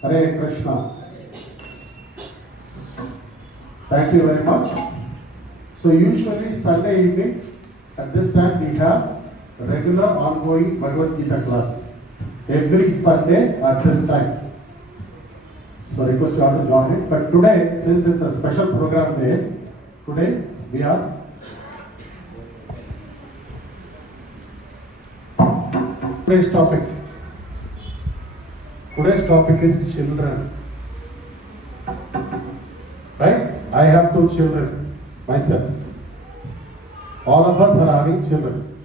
Hare Krishna. Thank you very much. So usually Sunday evening at this time we have regular ongoing Bhagavad Gita class. Every Sunday at this time. So request you all to join it. But today, since it's a special program day, today we are today's topic. Today's topic is children. Right? I have 2 children myself. All of us are having children.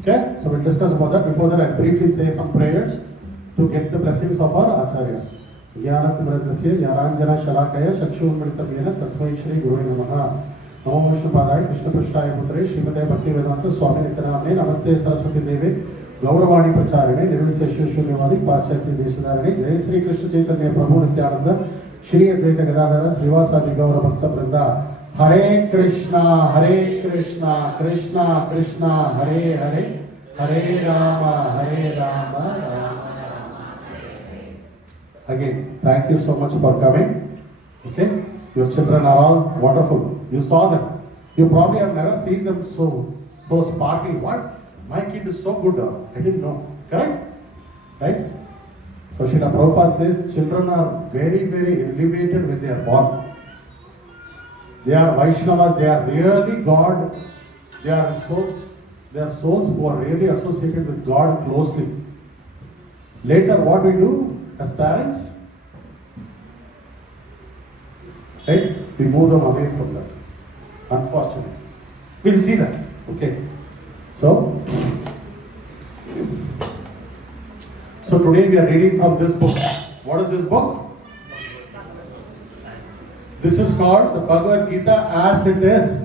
Okay? So we'll discuss about that. Before that, I'll briefly say some prayers to get the blessings of our acharyas. Jnanatmritasya Jnaranjana Shalakaya Chakshurmritabhyena Tasmai Shri Guru Namaha. नमो विष्णुपादाय कृष्णपृष्ठाय पुत्रे श्रीमते भक्ति वेदांत स्वामी नित्यानंदे नमस्ते सरस्वती देवे गौरवाणी प्रचारिणे निर्विशेष शून्यवादी पाश्चात्य देशधारिणे जय श्री कृष्ण चैतन्य प्रभु नित्यानंद श्री अद्वैत गदाधर श्रीवासादि गौर भक्त वृंदा हरे Krishna Krishna Krishna Hare Hare Hare Ram Ram Ram. Again, thank you so much for coming. Okay, your children are all wonderful. You saw them. You probably have never seen them so sparkling. What? My kid is so good. I didn't know. Correct? Right? So Srila Prabhupada says children are very, very elevated when they are born. They are Vaishnavas. They are really God. They are souls who are really associated with God closely. Later, what we do as parents, right? We move them away from that. Unfortunately, we'll see that. Okay. So today we are reading from this book. What is this book? This is called the Bhagavad Gita as it is.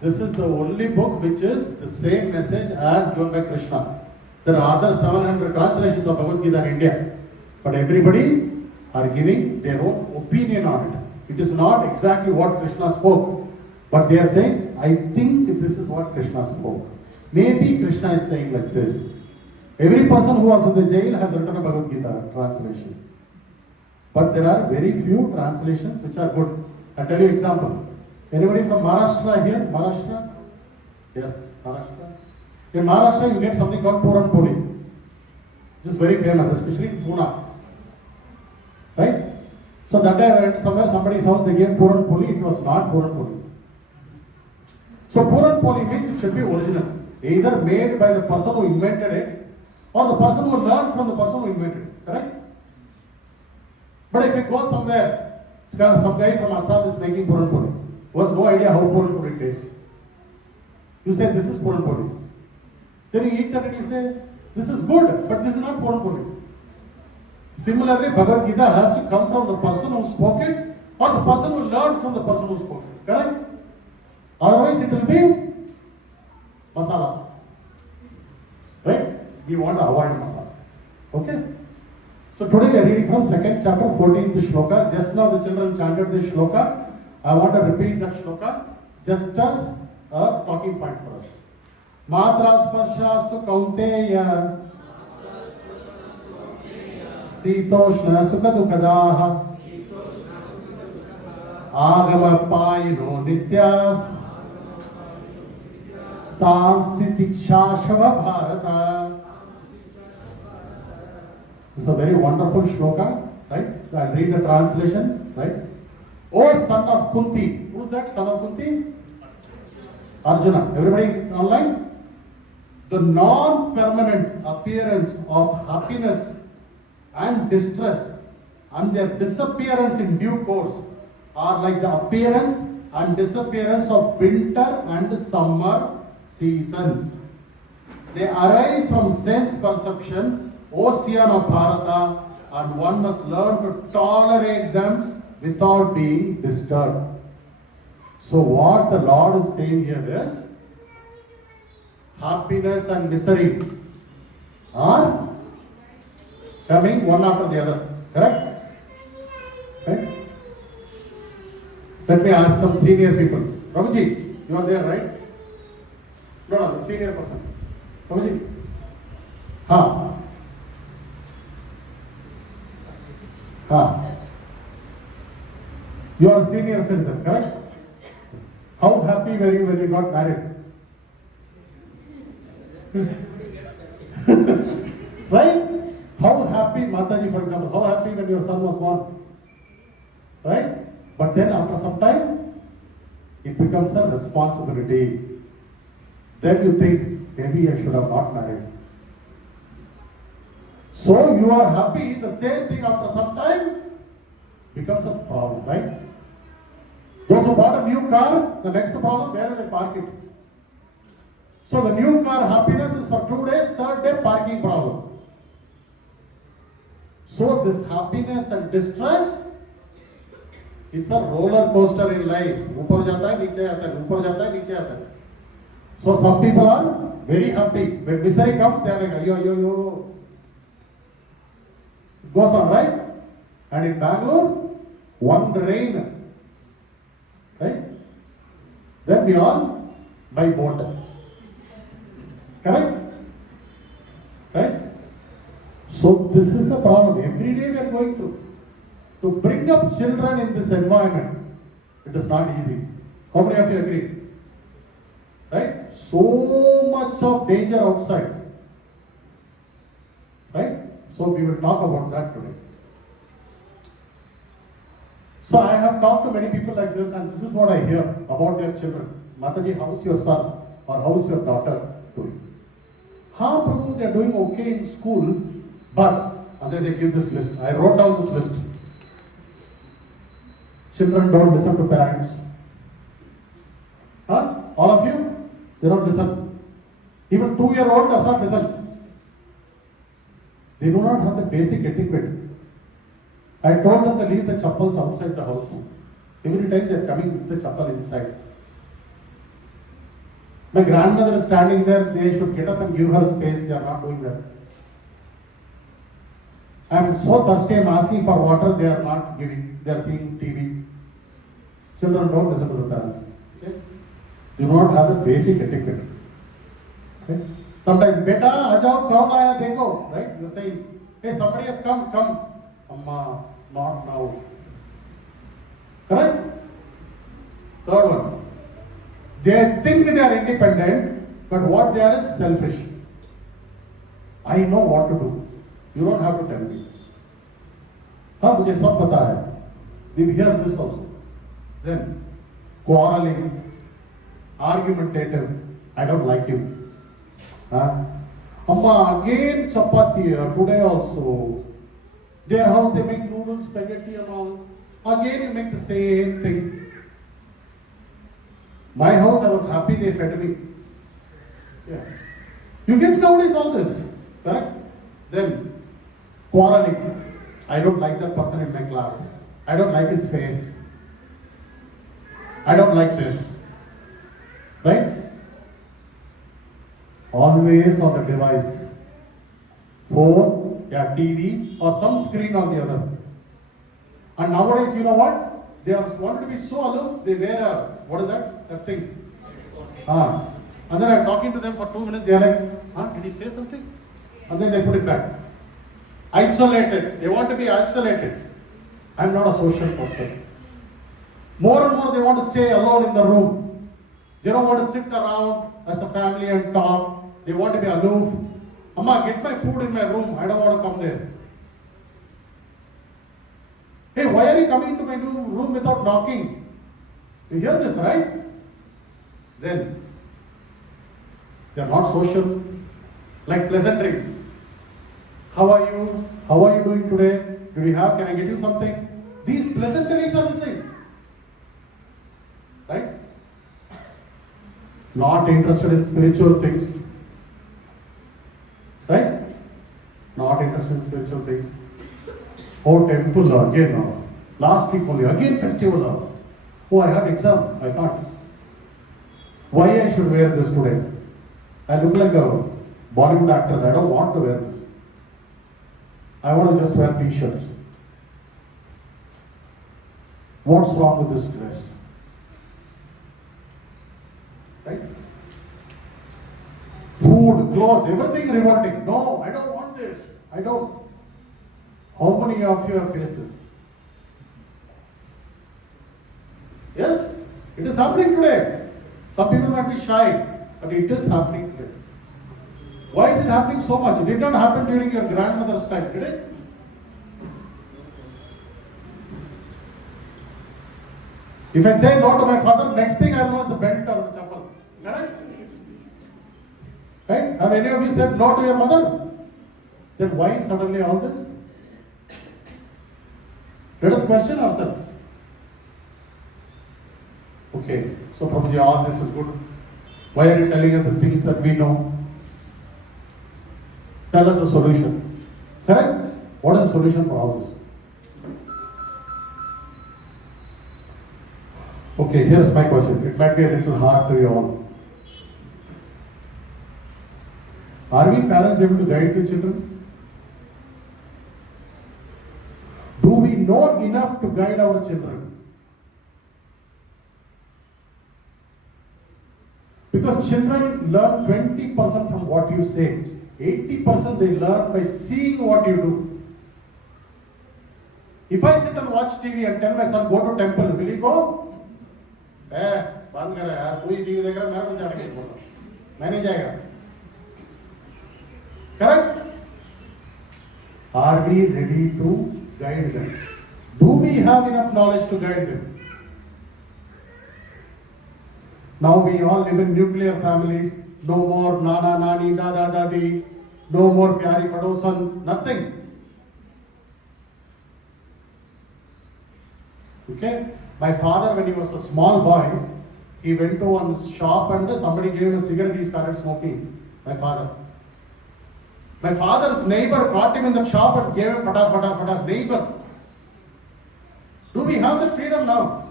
This is the only book which is the same message as given by Krishna. There are other 700 translations of Bhagavad Gita in India, but everybody are giving their own opinion on it. It is not exactly what Krishna spoke, but they are saying, I think this is what Krishna spoke. Maybe Krishna is saying like this. Every person who was in the jail has written a Bhagavad Gita translation. But there are very few translations which are good. I'll tell you example. Anybody from Maharashtra here? Maharashtra? Yes, Maharashtra. In Maharashtra, you get something called Puran Poli, which is very famous, especially in Pune. Right? So that day I went somewhere, somebody's house, they gave Puran Poli, it was not Puran Poli. So Puran Poli means it should be original. Either made by the person who invented it, or the person who learned from the person who invented it. Correct? But if you go somewhere, some guy from Assam is making Puran Poli, who has no idea how Puran Poli tastes. You say, this is Puran Poli. Then you eat that and you say, this is good, but this is not Puran Poli. Similarly, Bhagavad Gita has to come from the person who spoke it, or the person who learned from the person who spoke it. Correct? Otherwise, it will be masala. Right? We want to avoid masala. Okay? So today we are reading from 2nd chapter, 14th shloka. Just now the children chanted this shloka. I want to repeat that shloka just as a talking point for us. Matra sparshastu kaunteya Sitoshna sukha dukadaha Agama payino nityas Stan stitiksha shava bharata. It's a very wonderful shloka, right? So I'll read the translation, right? O son of Kunti. Who's that son of Kunti? Arjuna. Everybody online? The non-permanent appearance of happiness and distress and their disappearance in due course are like the appearance and disappearance of winter and summer seasons. They arise from sense perception, ocean of Bharata, and one must learn to tolerate them without being disturbed. So what the Lord is saying here is, happiness and misery are coming one after the other. Correct? Right? Let me ask some senior people. Prabhuji, you are there, right? No, the senior person. Prabhuji. You are a senior citizen, correct? How happy were you when you got married? Right? How happy, Mataji for example, how happy when your son was born? Right? But then after some time, it becomes a responsibility. Then you think, maybe I should have not married. So you are happy, the same thing after some time becomes a problem, right? Those who bought a new car, the next problem, where will they park it? So the new car happiness is for 2 days, third day parking problem. So this happiness and distress It's a roller coaster in life. ऊपर जाता है, नीचे आता है, ऊपर जाता है, नीचे आता है. So some people are very happy. When misery comes, they are like, yo. It goes on, right? And in Bangalore, one rain, right? Then we all by boat. Correct? Right? So this is a problem. Every day we are going through. To bring up children in this environment, it is not easy. How many of you agree? Right? So much of danger outside. Right? So we will talk about that today. So I have talked to many people like this, and this is what I hear about their children. Mataji, how's your son or how's your daughter doing? How Prabhu, they are doing okay in school, but, and then they give this list. I wrote down this list. Children don't listen to parents. Huh? All of you? They don't listen. Even 2-year-old does not listen. They do not have the basic etiquette. I told them to leave the chappals outside the house. Every time they are coming with the chappal inside. My grandmother is standing there, they should get up and give her space. They are not doing that. I am so thirsty, I am asking for water, they are not giving. They are seeing TV. Children don't listen to the parents. Okay? Do not have the basic etiquette. Okay? Sometimes, beta, ajao, kaun aaya, dekho. Right? You are saying, hey, somebody has come. Amma, not now. Correct? Third one. They think they are independent, but what they are is selfish. I know what to do. You don't have to tell me. हाँ मुझे सब पता है. We hear this also. Then quarreling, argumentative. I don't like you. Amma again chapati today also. Their house they make noodles, spaghetti and all. Again you make the same thing. My house I was happy they fed me. Yeah. You get nowadays all this, correct? Then quarreling. I don't like that person in my class. I don't like his face. I don't like this. Right? Always on the device. Phone, yeah, TV, or some screen or the other. And nowadays, you know what? They are wanted to be so aloof, they wear a, what is that? That thing. And then I'm talking to them for 2 minutes, they are like, did he say something? And then they put it back. Isolated. They want to be isolated. I'm not a social person. More and more they want to stay alone in the room. They don't want to sit around as a family and talk. They want to be aloof. Amma, get my food in my room. I don't want to come there. Hey, why are you coming into my room without knocking? You hear this, right? Then, they are not social. Like pleasantries. How are you? How are you doing today? Do we have? Can I get you something? These pleasantries are missing. Right? Not interested in spiritual things. Right? Not interested in spiritual things. Oh, temple again. Last week only. Again festival. Oh, I have exam. I can't. Why I should wear this today? I look like a Bollywood actress. I don't want to wear this. I want to just wear t-shirts. What's wrong with this dress? Right? Food, clothes, everything revolting. No, I don't want this. I don't. How many of you have faced this? Yes, it is happening today. Some people might be shy, but it is happening today. Why is it happening so much? It did not happen during your grandmother's time, did it? If I say no to my father, next thing I know is the belt or the chappal. Correct? Right? Have any of you said no to your mother? Then why suddenly all this? Let us question ourselves. Okay, so Prabhuji, all this is good. Why are you telling us the things that we know? Tell us the solution. Correct? What is the solution for all this? Okay, here's my question. It might be a little hard to you all. Are we parents able to guide the children? Do we know enough to guide our children? Because children learn 20% from what you say. 80% they learn by seeing what you do. If I sit and watch TV and tell my son, go to temple, will he go? बंद कर यार, तू ही TV देख रहा है, मेरा कुछ जाने के बोलो, मैं नहीं जाएगा. Correct? Are we ready to guide them? Do we have enough knowledge to guide them? Now we all live in nuclear families. No more nana, nani, dada, dadi. No more pyari padosan. Nothing. Okay? My father, when he was a small boy, he went to one shop and somebody gave him a cigarette. He started smoking. My father. My father's neighbor caught him in the shop and gave him fata. Neighbor. Do we have that freedom now?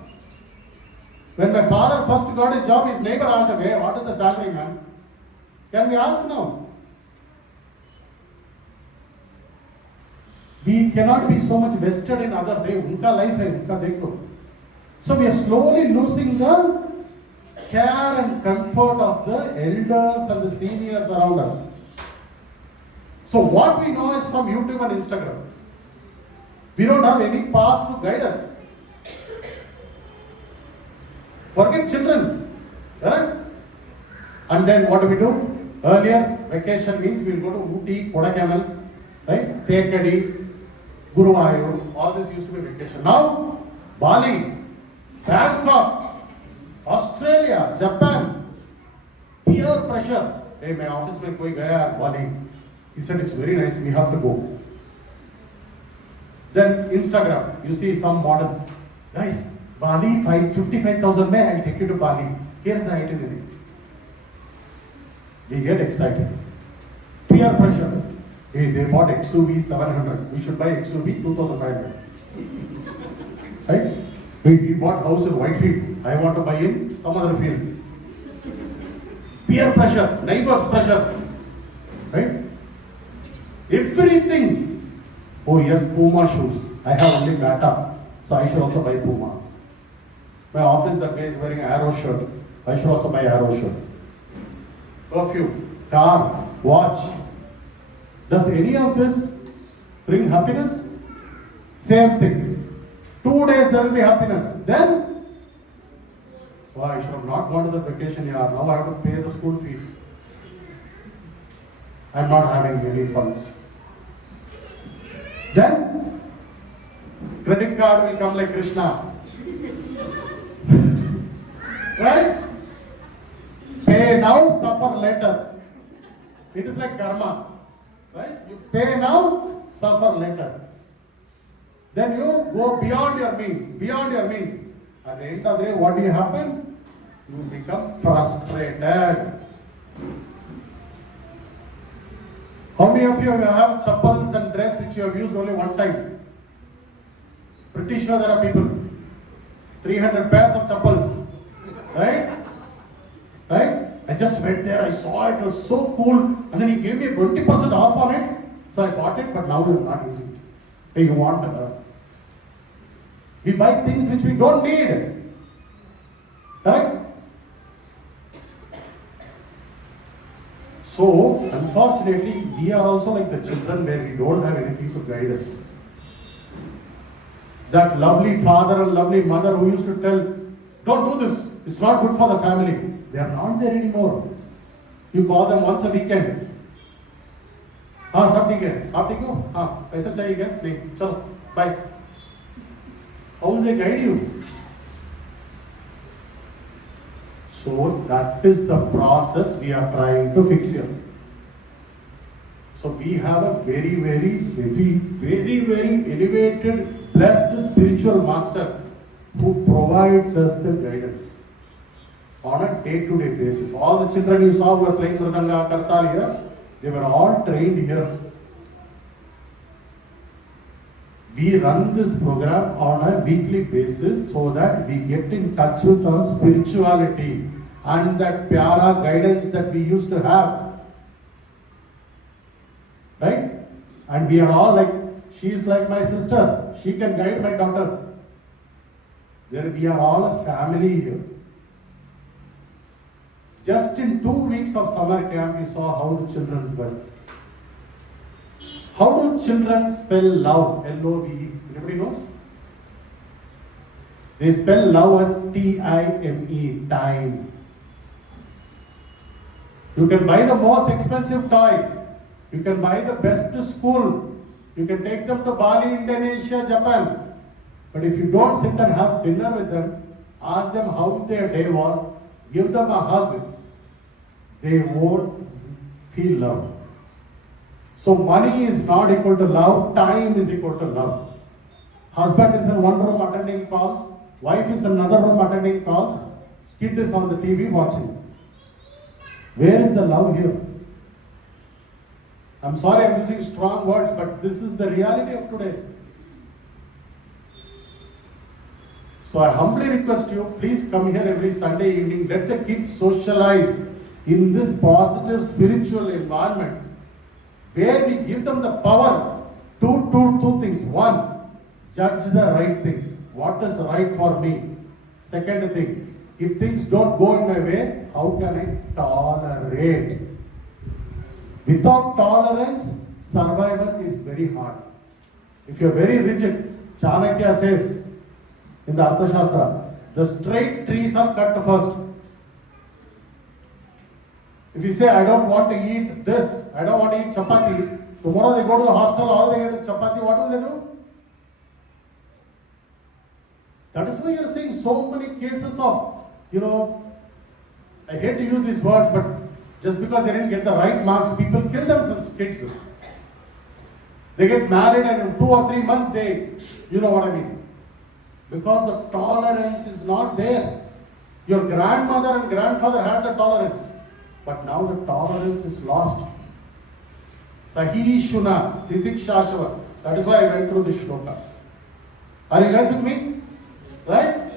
When my father first got his job, his neighbor asked him, hey, what is the salary, man? Can we ask now? We cannot be so much vested in others. Hey, unka life hai, unka dekho. So we are slowly losing the care and comfort of the elders and the seniors around us. So what we know is from YouTube and Instagram. We don't have any path to guide us. Forget children, correct? And then what do? Earlier, vacation means we will go to Ooty, Kodaikanal, right? Tekadi, Guruvayur, all this used to be vacation. Now, Bali, Bangkok, Australia, Japan, peer pressure. Hey, my office mein koi gaya Bali. He said it's very nice, we have to go. Then Instagram, you see some model. Guys, Bali, 55,000 mein, I'll take you to Bali. Here's the itinerary. We get excited. Peer pressure. Hey, they bought XUV 700. We should buy XUV 2500. Right? Hey, we bought house in Whitefield. I want to buy in some other field. Peer pressure, neighbors pressure. Right? Everything. Oh yes, Puma shoes. I have only Bata, so I should also buy Puma. My office, the guy is wearing Arrow shirt. I should also buy Arrow shirt. Perfume, car, watch. Does any of this bring happiness? Same thing. 2 days there will be happiness. Then, oh, I should have not gone to the vacation here. Now I have to pay the school fees. I am not having any funds. Then, credit card will come like Krishna. Right? Pay now, suffer later. It is like karma. Right? You pay now, suffer later. Then you go beyond your means. Beyond your means. At the end of the day, what do you happen? You become frustrated. How many of you have chappals and dress which you have used only one time? Pretty sure there are people. 300 pairs of chappals. Right? Right? I just went there, I saw it, it was so cool, and then he gave me 20% off on it. So I bought it, but now we are not using it. Hey, you want we buy things which we don't need. Correct? So, unfortunately, we are also like the children where we don't have anything to guide us. That lovely father and lovely mother who used to tell, don't do this, it's not good for the family. They are not there anymore. You call them once a weekend. हाँ सब ठीक है, आप ठीक हो? हाँ पैसा चाहिए क्या? नहीं, चलो, bye. How will they guide you? So that is the process we are trying to fix here. So we have a very elevated, blessed spiritual master who provides us the guidance on a day-to-day basis. All the children you saw who were playing Mridanga, Kartal here, they were all trained here. We run this program on a weekly basis so that we get in touch with our spirituality and that pyara guidance that we used to have. Right? And we are all like, she is like my sister, she can guide my daughter. There we are all a family here. Just in 2 weeks of summer camp, we saw how the children went. How do children spell love? L-O-V-E. Everybody knows? They spell love as T-I-M-E, time. You can buy the most expensive toy. You can buy the best school. You can take them to Bali, Indonesia, Japan. But if you don't sit and have dinner with them, ask them how their day was, give them a hug, they won't feel love. So money is not equal to love, time is equal to love. Husband is in one room attending calls, wife is in another room attending calls, Skit is on the TV watching. Where is the love here? I'm sorry I'm using strong words, but this is the reality of today. So I humbly request you, please come here every Sunday evening, let the kids socialize in this positive spiritual environment where we give them the power to do two things. One, judge the right things. What is right for me? Second thing, if things don't go in my way, how can I tolerate? Without tolerance, survival is very hard. If you are very rigid, Chanakya says in the Arthashastra, the straight trees are cut first. If you say, I don't want to eat this, I don't want to eat chapati, tomorrow they go to the hostel, all they get is chapati, what will they do? That is why you are seeing so many cases of, I hate to use these words, but just because they didn't get the right marks, people kill themselves, kids. They get married and in 2 or 3 months you know what I mean. Because the tolerance is not there. Your grandmother and grandfather had the tolerance, but now the tolerance is lost. Sahi Shuna, Titik Shashava. That is why I went through this shloka. Are you guys with me? Right?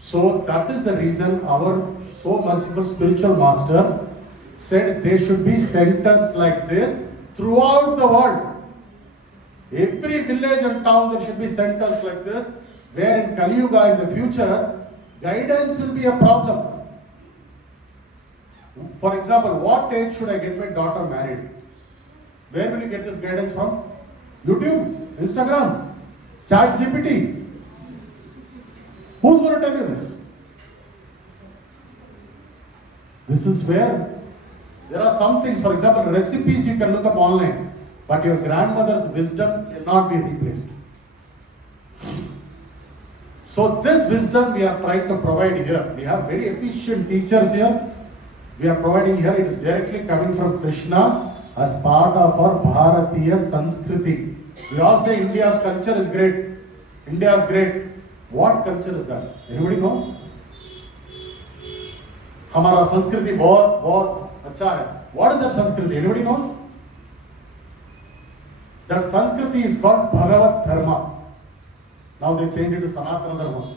So that is the reason our so merciful spiritual master said there should be centers like this throughout the world. Every village and town there should be centers like this, where in Kali Yuga in the future, guidance will be a problem. For example, what age should I get my daughter married? Where will you get this guidance from? YouTube, Instagram, ChatGPT. Who's going to tell you this? This is where there are some things, for example, recipes you can look up online, but your grandmother's wisdom cannot be replaced. So this wisdom we are trying to provide here. We have very efficient teachers here. We are providing here, it is directly coming from Krishna as part of our Bharatiya Sanskriti. We all say India's culture is great. India is great. What culture is that? Anybody know? हमारा संस्कृति बहुत बहुत अच्छा है. What is that Sanskriti? Anybody knows? That Sanskriti is called Bhagavat Dharma. Now they changed it to Sanatana Dharma.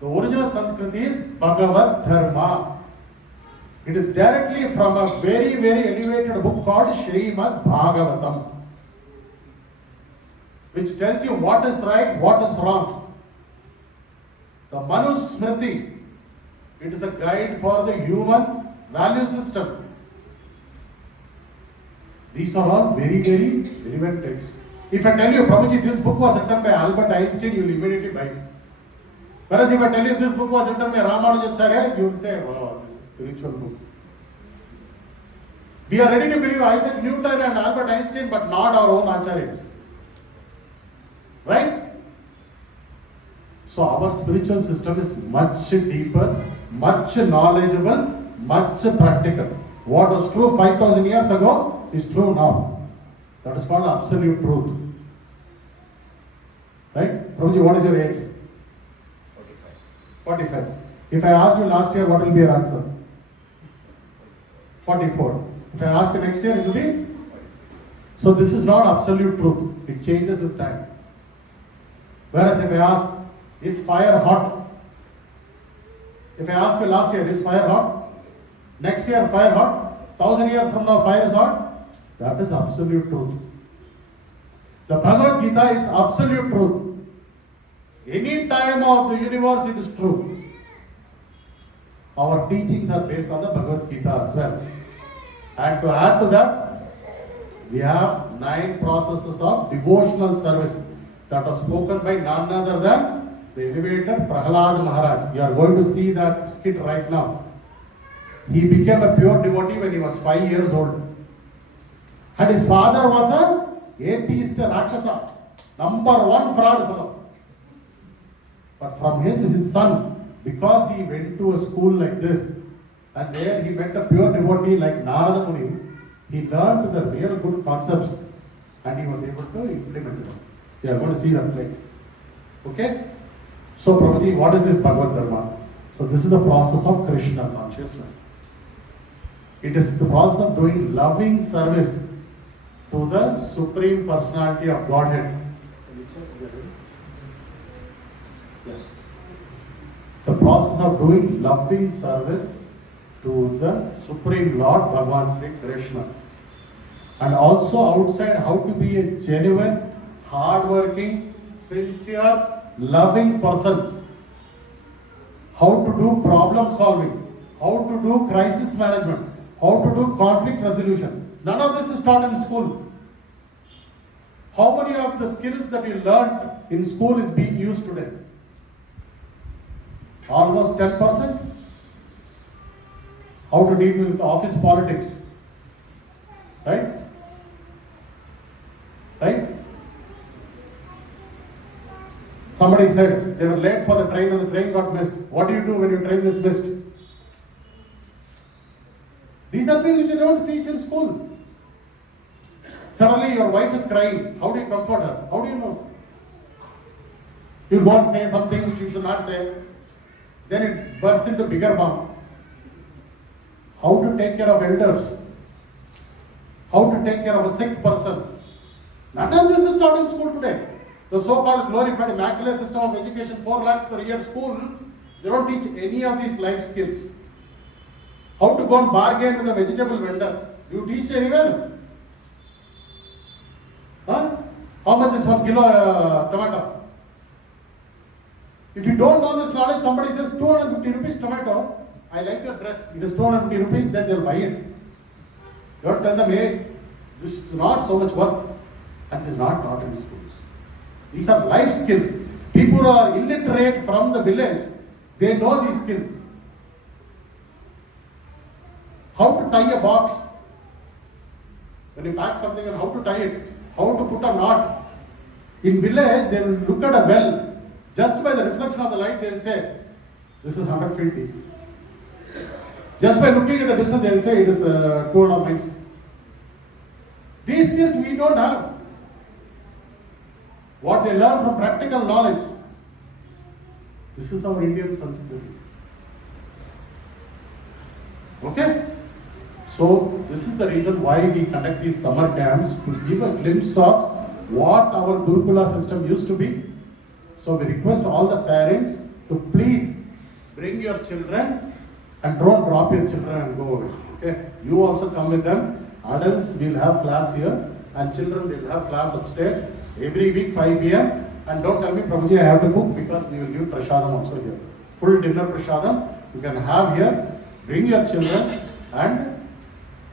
The original Sanskriti is Bhagavat Dharma. It is directly from a very, very elevated book called Srimad Bhagavatam, which tells you what is right, what is wrong. The Manusmriti, it is a guide for the human value system. These are all very, very relevant texts. If I tell you, Prabhuji, this book was written by Albert Einstein, you will immediately buy it. Whereas if I tell you this book was written by Ramanujacharya, you will say, wow, this is a spiritual book. We are ready to believe Isaac Newton and Albert Einstein, but not our own acharyas. Right? So our spiritual system is much deeper, much knowledgeable, much practical. What was true 5,000 years ago is true now. That is called absolute truth. Right? Prabhuji, what is your age? 45. If I asked you last year, what will be your answer? 44. If I ask you next year, it will be? So this is not absolute truth. It changes with time. Whereas if I ask, is fire hot? If I ask you last year, is fire hot? Next year, fire hot? 1,000 years from now, fire is hot? That is absolute truth. The Bhagavad Gita is absolute truth. Any time of the universe, it is true. Our teachings are based on the Bhagavad Gita as well. And to add to that, we have 9 processes of devotional service that are spoken by none other than the elevated Prahlad Maharaj. You are going to see that skit right now. He became a pure devotee when he was 5 years old. And his father was a atheist Rakshasa, number 1 fraud fellow. But from his son, because he went to a school like this, and there he met a pure devotee like Narada Muni, he learned the real good concepts and he was able to implement them. You are going to see that play. Okay? So Prabhuji, what is this Bhagavad Dharma? So this is the process of Krishna consciousness. It is the process of doing loving service to the Supreme Personality of Godhead. The process of doing loving service to the Supreme Lord Bhagavan Sri Krishna. And also outside, how to be a genuine, hard-working, sincere, loving person. How to do problem solving. How to do crisis management. How to do conflict resolution. None of this is taught in school. How many of the skills that you learned in school is being used today? Almost 10%. How to deal with office politics. Right? Right? Somebody said they were late for the train and the train got missed. What do you do when your train is missed? These are things which you don't teach in school. Suddenly your wife is crying. How do you comfort her? How do you know? You go and say something which you should not say. Then it bursts into bigger bomb. How to take care of elders. How to take care of a sick person. None of this is taught in school today. The so-called glorified immaculate system of education, 4 lakhs per year schools, they don't teach any of these life skills. How to go and bargain with a vegetable vendor. Do you teach anywhere? Huh? How much is 1 kilo tomato? If you don't know this knowledge, somebody says 250 rupees tomato, I like your dress, it is 250 rupees, then they'll buy it. You don't tell them, hey, this is not so much worth. And it is not taught in schools. These are life skills. People who are illiterate from the village, they know these skills. How to tie a box. When you pack something and how to tie it. How to put a knot. In village, they will look at a well. Just by the reflection of the light, they will say, this is 100 feet deep. Just by looking at the distance, they will say it is 2.5 miles. These skills we don't have. What they learn from practical knowledge. This is our Indian sensibility. Okay? So, this is the reason why we conduct these summer camps, to give a glimpse of what our Gurukula system used to be. So, we request all the parents to please bring your children and don't drop your children and go away. Okay? You also come with them. Adults will have class here and children will have class upstairs every week 5 p.m. And don't tell me, Prabhuji, I have to cook, because we will give prasadam also here. Full dinner prasadam you can have here. Bring your children and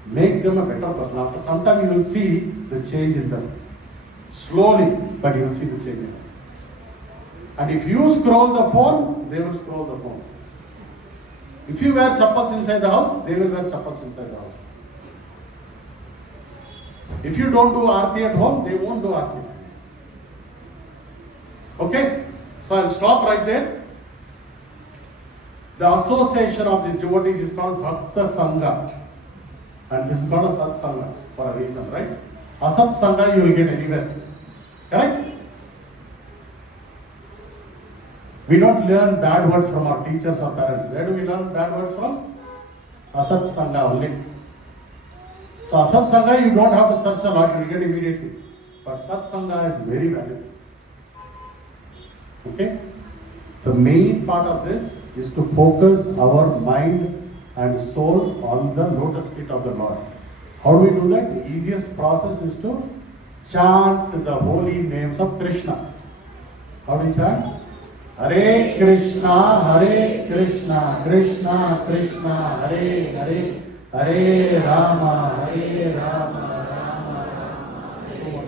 make them a better person. After some time you will see the change in them. Slowly, but you will see the change in them. And if you scroll the phone, they will scroll the phone. If you wear chappals inside the house, they will wear chappals inside the house. If you don't do aarti at home, they won't do aarti. Okay? So I'll stop right there. The association of these devotees is called Bhakta Sangha. And this is called a Sat Sangha for a reason, right? Asat Sangha you will get anywhere. Correct? We don't learn bad words from our teachers or parents. Where do we learn bad words from? Asat Sangha only. So Asat Sangha you don't have to search a lot, you will get immediately. But Sat Sangha is very valuable. Okay? The main part of this is to focus our mind and soul on the lotus feet of the Lord. How do we do that? The easiest process is to chant the holy names of Krishna. How do you chant? Hare Krishna, Krishna Krishna, Hare Hare, Hare Rama, Rama, Hare.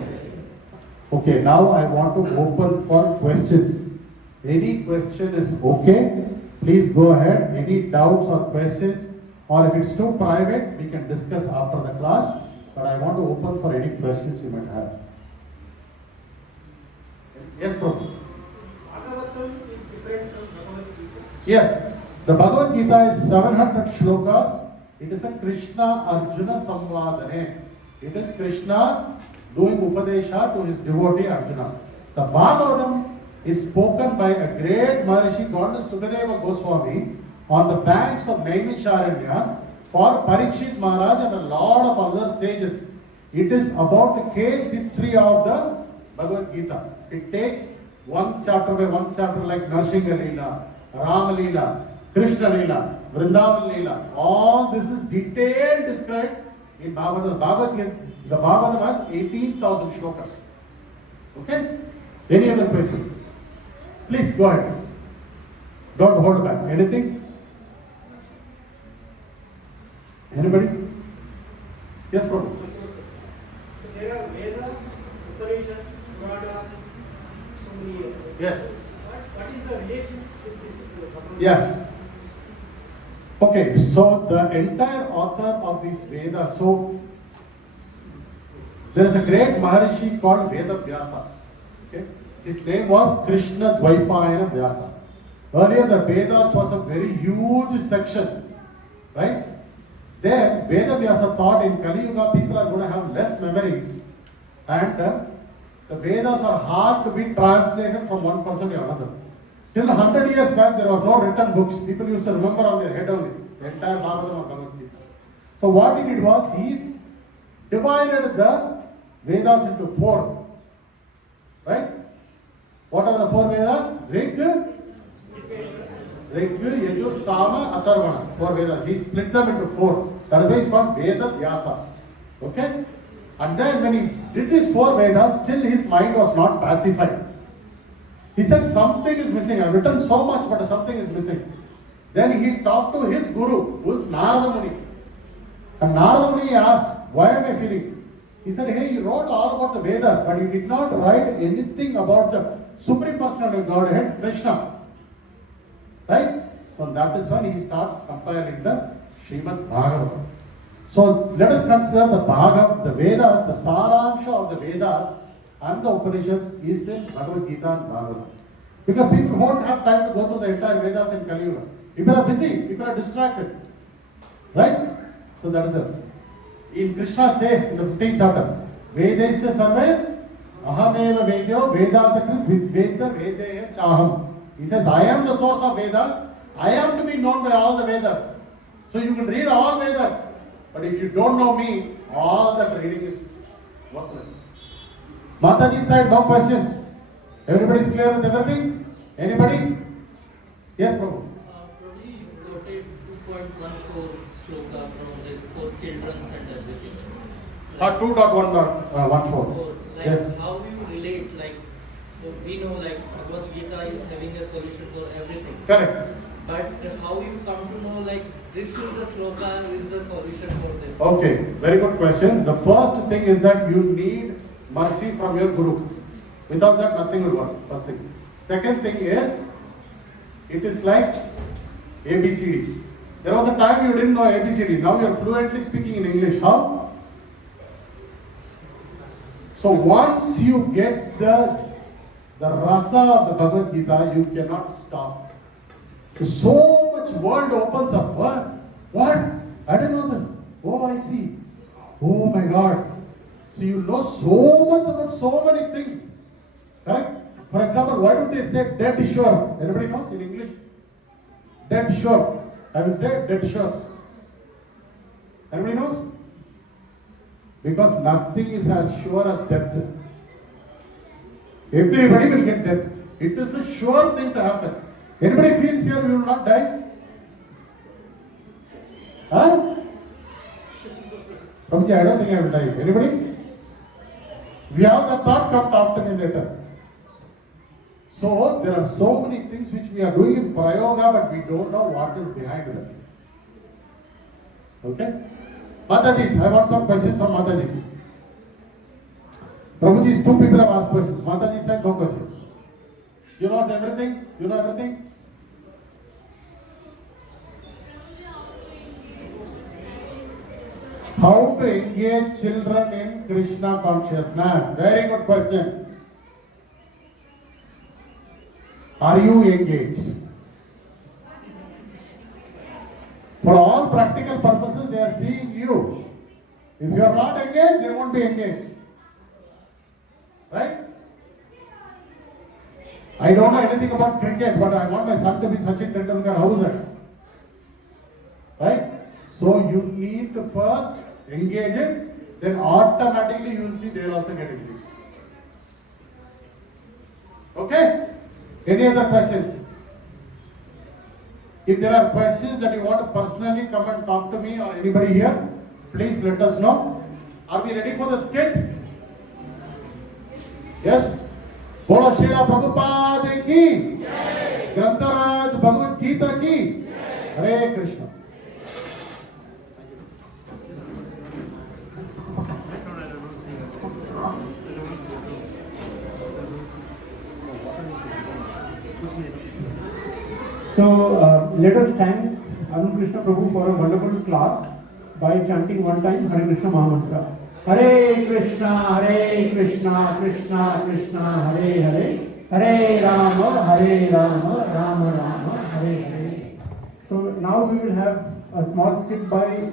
Okay, now I want to open for questions. Any question is okay. Please go ahead. Any doubts or questions, or if it's too private, we can discuss after the class. But I want to open for any questions you might have. Yes, Prabhu. Yes, the Bhagavad Gita is 700 shlokas. It is a Krishna Arjuna Samvadane. It is Krishna doing Upadesha to his devotee Arjuna. The Bhagavatam is spoken by a great Maharishi called Sukadeva Goswami on the banks of Naimisharanya for Parikshit Maharaj and a lot of other sages. It is about the case history of the Bhagavad Gita. It takes one chapter by one chapter like Narsingha Leela, Rama Leela, Krishna Leela, Vrindavan Leela. All this is detailed described in Bhagavad. The Bhagavatam has 18,000 shlokas. Okay? Any other questions? Please go ahead. Don't hold back. Anything? Anybody? Yes, Prabhu. There are Vedas, Upanishads, Puranas, so many. Yes. What is the relation with this? Yes. Okay, so the entire author of these Vedas, so there is a great Maharishi called Veda Vyasa. Okay? His name was Krishna Dvaipayana Vyasa. Earlier the Vedas was a very huge section, right? Then Veda Vyasa thought in Kali Yuga people are going to have less memory, and the Vedas are hard to be translated from one person to another. Till 100 years back there were no written books. People used to remember on their head only the entire Bhagavatam or Bhagavad Gita. So what he did was he divided the Vedas into 4. Right? What are the 4 Vedas? Rig, Yajur, Sama, Atharvana. 4 Vedas. He split them into 4. That is why it's called Veda Vyasa. Okay? And then when he did these 4 Vedas, still his mind was not pacified. He said something is missing. I've written so much, but something is missing. Then he talked to his guru, who is Narada Muni. And Narada Muni asked, why am I feeling? He said, hey, you wrote all about the Vedas, but you did not write anything about the Supreme Personality of Godhead, Krishna. Right? So that is when he starts compiling the Srimad Bhagavatam. So let us consider the Bhagavad, the Vedas, the Saransha of the Vedas and the Upanishads is in Bhagavad Gita and Bhagavatam. Because people won't have time to go through the entire Vedas in Kali Yuga. People are busy, people are distracted. Right? So that is it. In Krishna says in the 15th chapter, Vedesya sarve ahameva vedyo vedantakrit vidveta vedeya chaham. He says, I am the source of Vedas. I am to be known by all the Vedas. So you can read all Vedas. But if you don't know me, all that reading is worthless. Mataji said, no questions. Everybody is clear with everything? Anybody? Yes, Prabhu. Prabhu, you quoted 2.14 sloka from this for children and everything. 2.1.14. Like Yeah. how do you relate? Like we know like Bhagavad Gita is having a solution for everything. Correct. But how you come to know like this is the sloka is the solution for this? Okay, very good question. The first thing is that you need mercy from your Guru. Without that, nothing will work. First thing. Second thing is, it is like ABCD. There was a time you didn't know ABCD. Now you are fluently speaking in English. How? So once you get the rasa of the Bhagavad Gita, you cannot stop. So much world opens up. What? I didn't know this. Oh, I see. Oh my God. So you know so much about so many things. Correct? For example, why do they say dead sure? Everybody knows in English? Dead sure. I will say dead sure. Everybody knows? Because nothing is as sure as death. Everybody will get death. It is a sure thing to happen. Anybody feels here we will not die? Huh? Prabhuji, I don't think I will die. Anybody? We have the thought, come talk to me later. So, there are so many things which we are doing in Prayoga, but we don't know what is behind them. Okay? Mataji, I want some questions from Mataji. Prabhuji's two people have asked questions. Mataji said no questions. You know everything? You know everything? How to engage children in Krishna consciousness? Very good question. Are you engaged? For all practical purposes, they are seeing you. If you are not engaged, they won't be engaged. Right? I don't know anything about cricket, but I want my son to be Sachin Tendulkar. How is that? Right? So you need to first engage it, then automatically you will see they will also get engaged. Okay? Any other questions? If there are questions that you want to personally come and talk to me or anybody here, please let us know. Are we ready for the skit? Yes? Bolo Srila Prabhupada ki, Grantaraj Bhagavad Gita ki, Hare Krishna. So let us thank Arun Krishna Prabhu for a wonderful class by chanting one time Hare Krishna Mahamantra. Hare Krishna, Krishna Krishna, Hare Hare, Hare Rama, Rama Rama, Hare Hare. So now we will have a small skit by